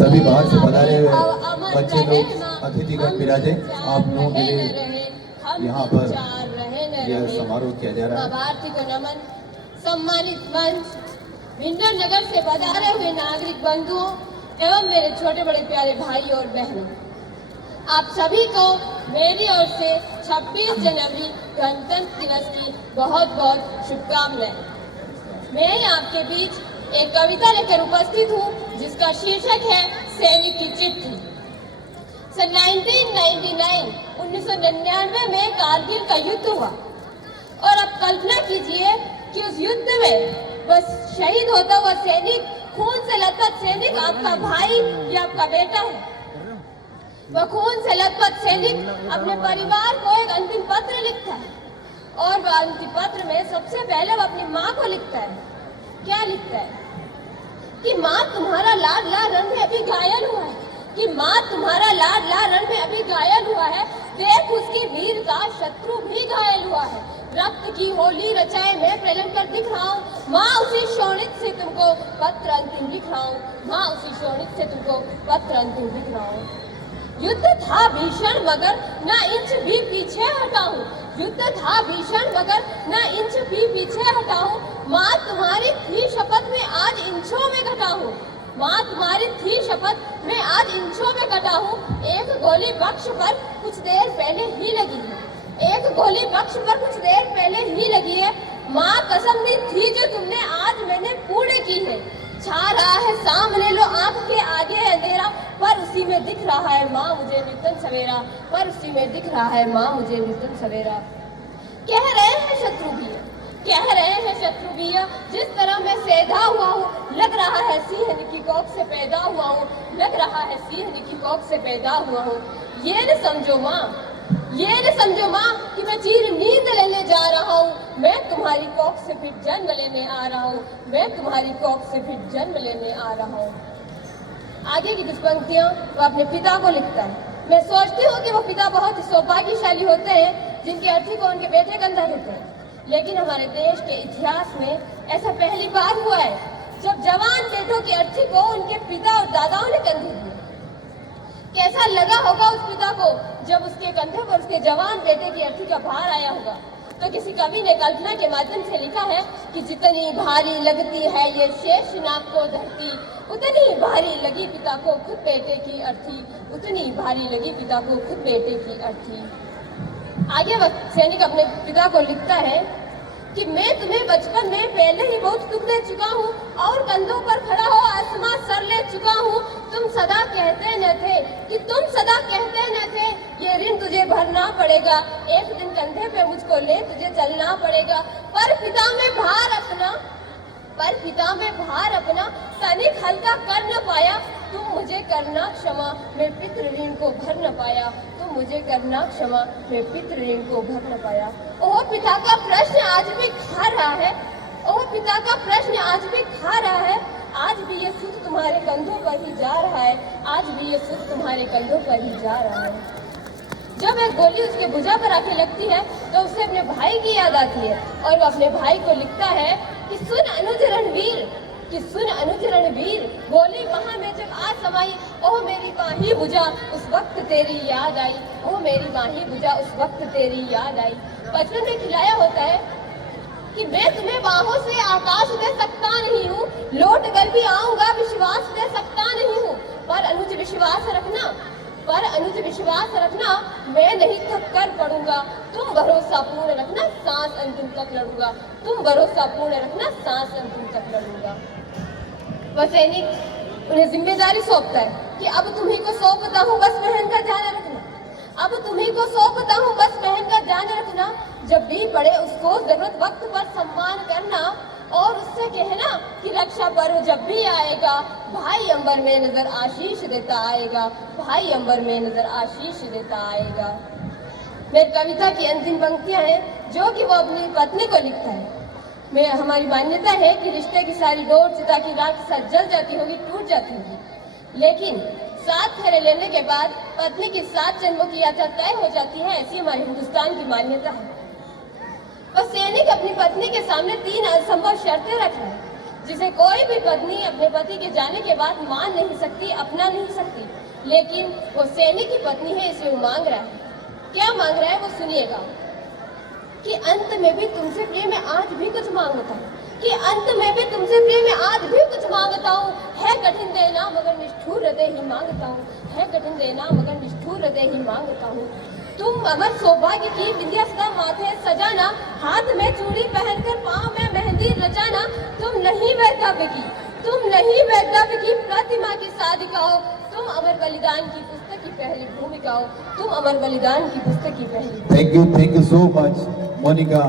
सभी बाहर से पधारे हुए बच्चे लोग अतिथिगण विराजे। आप लोगों के लिए यहाँ पर यह समारोह किया जा रहा है। लाभार्थी को नमन। सम्मानित मंच, भिंडर नगर से पधारे हुए नागरिक बंधुओं एवं मेरे छोटे बड़े प्यारे भाई और बहनों, आप सभी को मेरी ओर से 26 जनवरी गणतंत्र दिवस की बहुत बहुत शुभकामनाएं। मैं आपके बीच एक कविता लेकर उपस्थित हूँ जिसका शीर्षक है सैनिक की चिट्ठी। सन 1999 में कारगिल का युद्ध हुआ और अब कल्पना कीजिए कि उस युद्ध में बस शहीद होता हुआ सैनिक, खून से लथपथ सैनिक आपका भाई या आपका बेटा है। वह खून से लथपथ सैनिक अपने परिवार को एक अंतिम पत्र लिखता है और वह अंतिम पत्र में सबसे पहले वह अपनी माँ को लिखता है। क्या लिखता है कि माँ तुम्हारा लाडला रण में अभी घायल हुआ है, कि माँ तुम्हारा लाडला रण में अभी घायल हुआ है। देख उसकी वीरता, शत्रु भी घायल हुआ है। रक्त की होली रचाए मैं प्रलय कर दिख रहा हूँ। माँ उसी शोणित से तुमको पत्र अंतिम लिख रहा हूँ। माँ उसी शोणित से तुमको पत्र अंतिम लिख रहा हूँ। युद्ध था भीषण मगर न इंच भी पीछे हटा हूँ। युद्ध था भीषण मगर न इंच भी पीछे हटा हूँ। माँ तुम्हारी थी शपथ में आज इंचों में घटा हूँ। माँ तुम्हारी थी शपथ में आज इंचों में घटा हूँ। एक गोली बख्श पर कुछ देर पहले ही लगी है। एक गोली बख्श पर कुछ देर पहले ही लगी है। माँ कसम दी थी जो तुमने आज मैंने पूर्ण की है। छा रहा है सामने लो आंख के आगे अंधेरा, पर उसी में दिख रहा है माँ मुझे निर्धन सवेरा। पर उसी में दिख रहा है माँ मुझे निर्धन सवेरा। कह रहे हैं शत्रु भी, कह रहे हैं शत्रु भी, जिस तरह मैं सैधा हुआ हूँ, लग रहा है सिंह की कोख से पैदा हुआ हूँ। लग रहा है सिंह की कोख से पैदा हुआ हूँ। ये न समझो माँ, ये न समझो माँ कि मैं चीर नींद लेने जा रहा हूँ। मैं तुम्हारी कोख से फिर जन्म लेने आ रहा हूँ। मैं तुम्हारी कोख से फिर जन्म लेने आ रहा हूँ। आगे की कुछ पंक्तियाँ वो अपने पिता को लिखता है। मैं सोचती हूँ कि वो पिता बहुत ही सौभाग्यशाली होते हैं जिनके अर्थी को उनके बेटे कंधा देते हैं। लेकिन हमारे देश के इतिहास में ऐसा पहली बार हुआ है जब जवान बेटों की अर्थी को उनके पिता और दादाओं ने कंधे दिए। कैसा लगा होगा उस पिता को जब उसके कंधे पर उसके जवान बेटे की अर्थी का भार आया होगा। तो किसी कवि ने कल्पना के माध्यम से लिखा है कि जितनी भारी लगती है ये शेषनाग को धरती, उतनी भारी लगी पिता को खुद बेटे की अर्थी। उतनी भारी लगी पिता को खुद बेटे की अर्थी। आगे वक्त सैनिक अपने पिता को लिखता है कि मैं तुम्हें बचपन में पहले ही बहुत दुख दे चुका हूँ और कंधों पर खड़ा हो आसमां सर ले चुका हूँ। तुम सदा कहते न थे कि तुम सदा कहते न थे ये ऋण तुझे भरना पड़ेगा। एक दिन कंधे पे मुझको ले तुझे चलना पड़ेगा। पर पिता में भार अपना, पर पिता में भार अपना तनिक हल्का कर न पाया। तुम मुझे करना क्षमा मैं पितृ ऋण को भर न पाया। तुम मुझे करना क्षमा मैं पितृ ऋण को भर न पाया। ओह पिता का प्रश्न आज भी खा रहा है। ओह पिता का प्रश्न आज भी खा रहा है। आज भी ये सुख तुम्हारे कंधों पर ही जा रहा है। आज भी ये सुख तुम्हारे कंधों पर ही जा रहा है। जब एक गोली उसके भुजा पर आके लगती है तो उसे अपने भाई की याद आती है और वो अपने भाई को लिखता है कि सुन अनुज रणवीर, कि सुन अनुज रणवीर, गोली वहां में जब आ समाई, ओह मेरी माही बुझा उस वक्त तेरी याद आई। ओह मेरी माही बुझा उस वक्त तेरी याद आई। बचपन में खिलाया होता है कि मैं तुम्हें बाहों से आकाश दे सकता नहीं हूँ, लौट कर भी आऊंगा विश्वास दे सकता नहीं हूँ। पर अनुज विश्वास रखना, पर अनुज विश्वास रखना, मैं नहीं थक कर पड़ूंगा। तुम भरोसा पूर्ण रखना, सांस अंतिम तक लड़ूंगा। तुम भरोसा पूर्ण रखना, सांस अंतिम तक लड़ूंगा। वह सैनिक उन्हें जिम्मेदारी सौंपता है कि अब तुम्ही को सौंपता हूँ बस बहन का ध्यान रखना। अब तुम्ही को सौंपता हूँ बस बहन का ध्यान रखना। जब भी पड़े उसको जरूरत वक्त पर सम्मान करना और उससे कहना कि रक्षा पर्व जब भी आएगा भाई अंबर में नजर आशीष देता आएगा। भाई अंबर में नजर आशीष देता आएगा। मेरी कविता की अंतिम पंक्तियां हैं जो कि वो अपनी पत्नी को लिखता है। मैं हमारी मान्यता है कि रिश्ते की सारी डोर चिता की राख के साथ जल जाती होगी, टूट जाती होगी, लेकिन 7 फेरे लेने के बाद पत्नी की 7 जन्मों की यात्रा तय हो जाती है। ऐसी हमारे हिंदुस्तान की मान्यता है। और सैनिक अपनी पत्नी के सामने 3 असंभव शर्तें रख रहे हैं। जिसे कोई भी पत्नी अपने पति के जाने के बाद मान नहीं सकती, अपना नहीं सकती। लेकिन वो सैनिक की पत्नी है, इसलिए वो मांग रहा है। क्या मांग रहा है वो सुनिएगा। कि अंत में भी तुमसे प्रेम में आज भी कुछ मांगता हूँ, कि अंत में भी तुमसे प्रेम में आज भी कुछ मांगता हूँ। है कठिन देना मगर निष्ठुर हृदय ही मांगता हूँ, है कठिन देना मगर निष्ठुर हृदय ही मांगता हूँ। तुम अमर सौभाग्य की विद्या सदा माथे सजाना, हाथ में चूड़ी पहनकर पाँव में मेहंदी रचाना। तुम नहीं वैधव्य की, तुम नहीं वैधव्य की प्रतिमा की साधिका हो, तुम अमर बलिदान की पुस्तक की पहली भूमिका हो, तुम अमर बलिदान की पुस्तक की पहली। Thank you so much Monika.